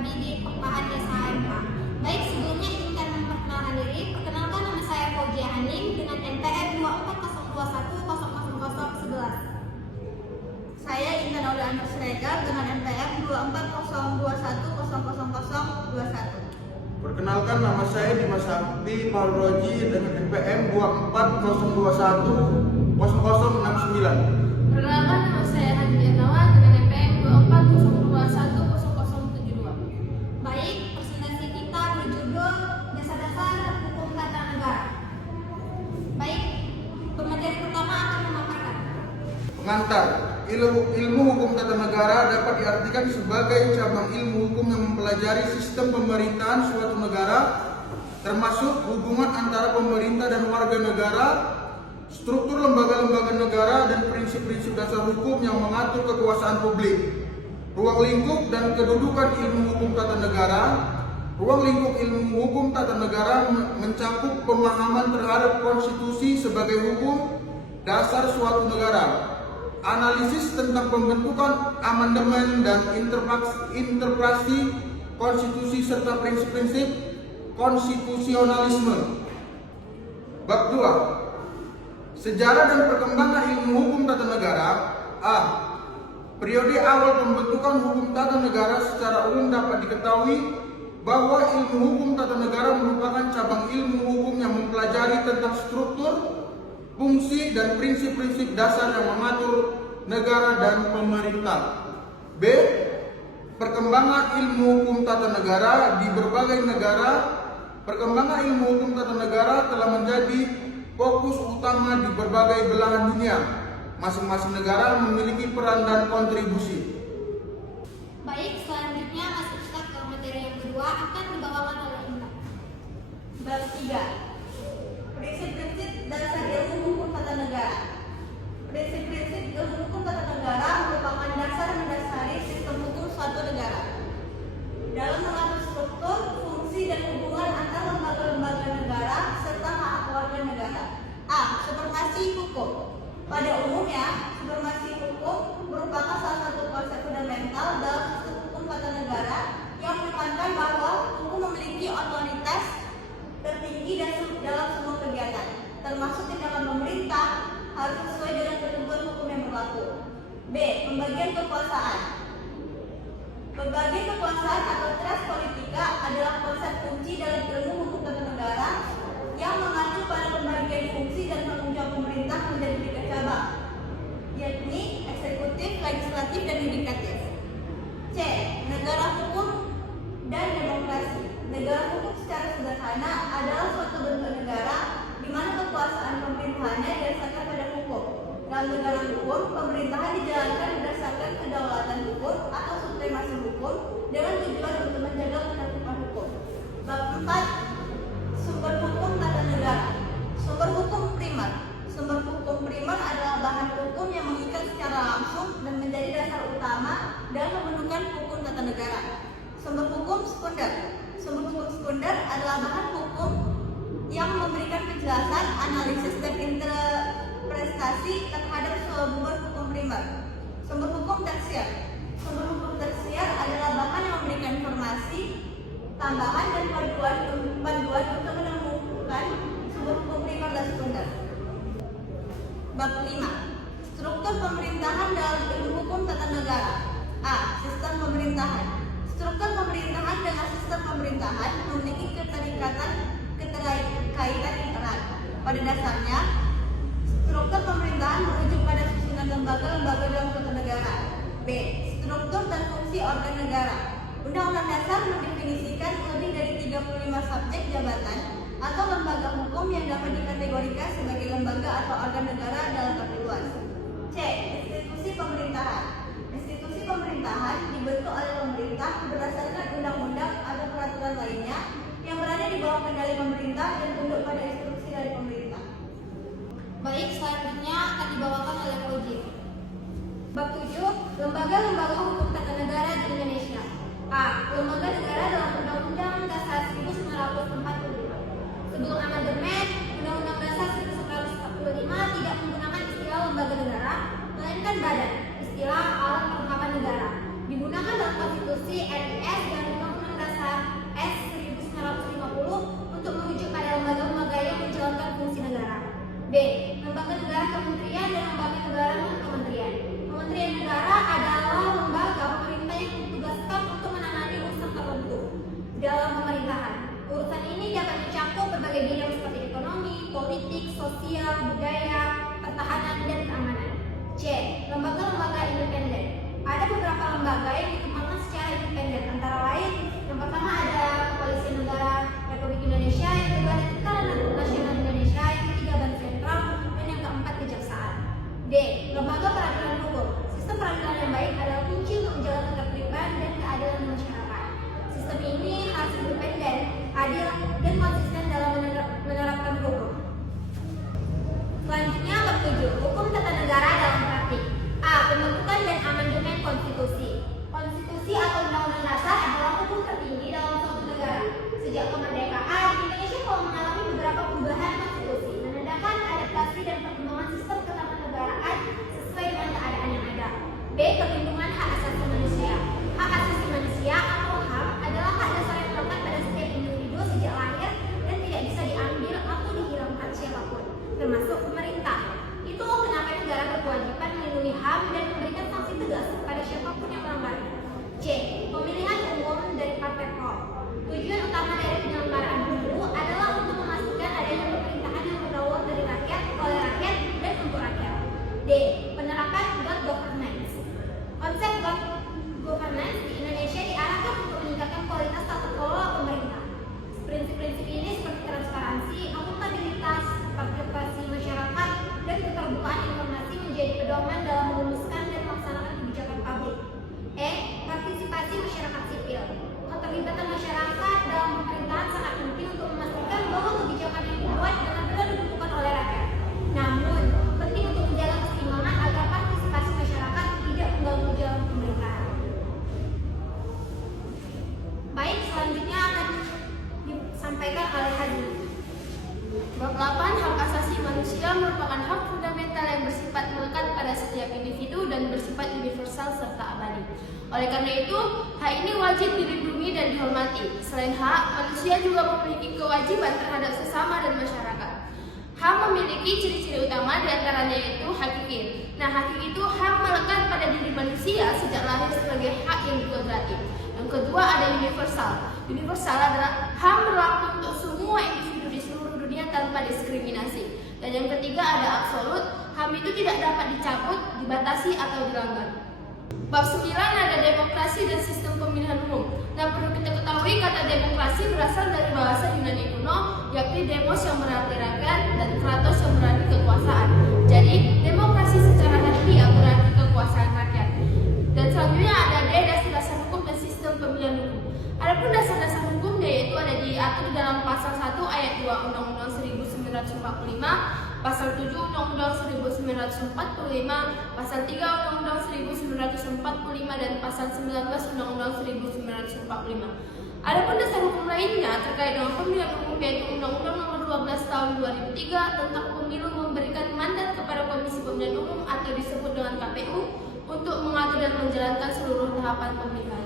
Pribadi di Pekahan Desa AMK. Baik, sebelumnya izinkan memperkenalkan diri. Perkenalkan, nama saya Fauzia Hanim dengan NPM 240210011. Saya Intan Auliana Siregar dengan NPM 24021000021. Perkenalkan, nama saya Dimas Sakti Malroji dengan NPM 240210069. Perkenalkan, nama saya Hadi Ernawan dengan NPM 240210072. Baik, presentasi kita berjudul Dasar-Dasar Hukum Tata Negara. Baik, pemateri pertama akan memaparkan. Pengantar, ilmu hukum tata negara dapat diartikan sebagai cabang ilmu hukum yang mempelajari sistem pemerintahan suatu negara, termasuk hubungan antara pemerintah dan warga negara, struktur lembaga-lembaga negara, dan prinsip-prinsip dasar hukum yang mengatur kekuasaan publik. Ruang lingkup dan kedudukan ilmu hukum tata negara. Ruang lingkup ilmu hukum tata negara mencakup pemahaman terhadap konstitusi sebagai hukum dasar suatu negara, analisis tentang pembentukan, amandemen, dan interpretasi konstitusi serta prinsip-prinsip konstitusionalisme. Bab 2. Sejarah dan perkembangan ilmu hukum tata negara. A. Periode awal pembentukan hukum tata negara secara umum dapat diketahui bahwa ilmu hukum tata negara merupakan cabang ilmu hukum yang mempelajari tentang struktur, fungsi, dan prinsip-prinsip dasar yang mengatur negara dan pemerintah. B. Perkembangan ilmu hukum tata negara di berbagai negara. Perkembangan ilmu hukum tata negara telah menjadi fokus utama di berbagai belahan dunia. Masing-masing negara memiliki peran dan kontribusi. Baik, selanjutnya masuk kita ke materi yang kedua akan dibawakan oleh Intan. Bab 3. Prinsip-prinsip dasar ilmu hukum tata negara. Prinsip-prinsip ilmu hukum tata negara merupakan dasar mendasari sistem hukum suatu negara dalam mengatur struktur, fungsi, dan hubungan antar lembaga-lembaga negara serta hak warga negara. A. Supremasi hukum. Pada umumnya, supremasi hukum merupakan salah satu konsep fundamental dalam sistem hukum tata negara yang menekankan bahwa hukum memiliki otoritas tertinggi dalam semua kegiatan, termasuk tindakan pemerintah harus sesuai dengan ketentuan hukum yang berlaku. B. Pembagian kekuasaan. Pembagian kekuasaan atau trust politika adalah konsep kunci dalam ilmu hukum tata negara yang mengacu pada pembagian fungsi dan tanggung jawab pemerintah menjadi 3 cabang, yakni eksekutif, legislatif, dan yudikatif. C. Negara hukum dan demokrasi. Negara hukum secara sederhana adalah suatu bentuk negara di mana kekuasaan pemerintahannya didasarkan pada hukum. Dalam negara hukum, pemerintahan dijalankan berdasarkan kedaulatan hukum atau supremasi hukum dengan tujuan untuk menjaga ketertiban hukum. Bab 4. Sumber hukum tata negara. Sumber hukum primer. Sumber hukum primer adalah bahan hukum yang mengikat secara langsung dan menjadi dasar utama dalam pembentukan hukum tata negara. Sumber hukum sekunder. Sumber hukum sekunder adalah bahan hukum yang memberikan penjelasan, analisis, dan interpretasi terhadap sumber hukum primer. Sumber hukum tersier. Sumber hukum tersier adalah bahan yang memberikan informasi tambahan dan panduan untuk menemukan sumber hukum primer dan sekunder. Bab 5. Struktur pemerintahan dalam ilmu hukum tata negara. A. Sistem pemerintahan. Struktur pemerintahan dengan sistem pemerintahan memiliki keterkaitan yang erat. Pada dasarnya, struktur pemerintahan merujuk pada susunan lembaga-lembaga dalam suatu negara. B. Struktur dan fungsi organ negara. Undang-Undang Dasar mendefinisikan lebih dari 35 subjek jabatan atau lembaga hukum yang dapat dikategorikan sebagai lembaga atau organ negara dalam arti luas. C. Institusi pemerintahan. Institusi pemerintahan dibentuk oleh pemerintah berdasarkan undang-undang atau peraturan lainnya yang berada di bawah kendali pemerintah dan tunduk pada instruksi dari pemerintah. Baik, selanjutnya akan dibawakan oleh Fauzia. Bab 7. Lembaga-lembaga hukum tata negara di Indonesia. A. Lembaga negara dalam Undang-Undang Dasar 1945. Sebelum amandemen, Undang-Undang Dasar 1945 tidak menggunakan istilah lembaga negara, melainkan badan, istilah alat perlengkapan negara. Digunakan dalam konstitusi, RIS, dan Undang-Undang Dasar S1950 untuk merujuk pada lembaga-lembaga yang menjalankan fungsi negara. B. Lembaga negara kementerian dan lembaga negara non-kementerian. Kementerian negara adalah lembaga pemerintah yang ditugaskan untuk menangani urusan tertentu dalam pemerintahan. Urusan ini dapat mencakup berbagai bidang seperti ekonomi, politik, sosial, budaya, pertahanan, dan keamanan. C. Lembaga-lembaga independen. Ada beberapa lembaga yang dikembangkan secara independen, antara lain yang pertama ada Kepolisian Negara Republik Indonesia, yang kedua ada Tentara Nasional Indonesia, yang ketiga Bank Sentral, dan yang keempat Kejaksaan. D. Lembaga peradilan hukum. Sistem peradilan yang baik adalah kunci untuk menjalankan ketertiban dan keadilan di masyarakat. Sistem ini harus independen, adil, dan konsisten dalam menerapkan hukum. Selanjutnya bab 7, hukum tata negara dalam praktik. A. Pembentukan dan amandemen konstitusi. Konstitusi atau undang-undang dasar adalah hukum tertinggi dalam suatu negara. Sejak kemerdekaan, Indonesia telah mengalami beberapa perubahan konstitusi, menandakan adaptasi dan perkembangan sistem ketatanegaraan sesuai dengan keadaan yang ada. B. Perlindungan hak asasi manusia. Hak asasi manusia atau HAM adalah hak dasar yang melekat pada setiap individu sejak lahir dan tidak bisa diambil atau dihilangkan siapapun, termasuk pemerintah. Itu kenapa negara berkewajiban melindungi HAM dan memberikan sanksi tegas kepada siapapun yang melanggarnya. C. Pemilihan umum dari partai pol. Tujuan utama dari penyelenggaraan pemilu adalah untuk memastikan adanya pemerintahan yang berdaulat dari rakyat, oleh rakyat, dan untuk rakyat. D. Penerapan good governance. Konsep good governance di Indonesia diarahkan untuk meningkatkan kualitas tata kelola pemerintah. Prinsip-prinsip ini seperti transparansi, akuntabilitas, partisipasi masyarakat, dan keterbukaan informasi menjadi pedoman dalam merumuskan dan melaksanakan kebijakan publik. E. Partisipasi masyarakat sipil. Keterlibatan masyarakat dalam pemerintahan sangat penting untuk memastikan bahwa kebijakan yang dibuat benar-benar dibutuhkan oleh rakyat. Namun, penting untuk menjaga keseimbangan agar partisipasi masyarakat tidak mengganggu jalan pemerintahan. Baik, selanjutnya akan disampaikan oleh Hadi. Bab 8, hak asasi manusia merupakan hak fundamental yang bersifat melekat pada setiap individu dan bersifat universal serta abadi. Oleh karena itu, hak ini wajib dilindungi dan dihormati. Selain hak, manusia juga memiliki kewajiban terhadap sesama dan masyarakat. Hak memiliki ciri-ciri utama, diantaranya yaitu hakiki. Nah, hakiki itu hak melekat pada diri manusia sejak lahir sebagai hak yang dikodrati. Yang kedua ada universal. Universal adalah hak berlaku untuk semua individu di seluruh dunia tanpa diskriminasi. Dan yang ketiga ada absolut. HAM itu tidak dapat dicabut, dibatasi atau dilanggar. Bab 9 ada demokrasi dan sistem pemilihan umum. Nah, perlu kita ketahui kata demokrasi berasal dari bahasa Yunani kuno, yakni demos yang berarti rakyat dan kratos yang berarti kekuasaan. Jadi, demokrasi secara harfiah berarti kekuasaan rakyat. Dan selanjutnya ada D, dasar hukum dan sistem pemilihan umum. Adapun dasar-dasar hukumnya yaitu ada diatur dalam pasal 1 ayat 2 Undang-Undang 1945, Pasal 7 Undang-Undang 1945, Pasal 3 Undang-Undang 1945, dan Pasal 19 Undang-Undang 1945. Adapun dasar hukum lainnya terkait dengan pemilihan umum yaitu Undang-Undang Nomor 12 Tahun 2003 tentang pemilu memberikan mandat kepada Komisi Pemilihan Umum atau disebut dengan KPU untuk mengatur dan menjalankan seluruh tahapan pemilihan.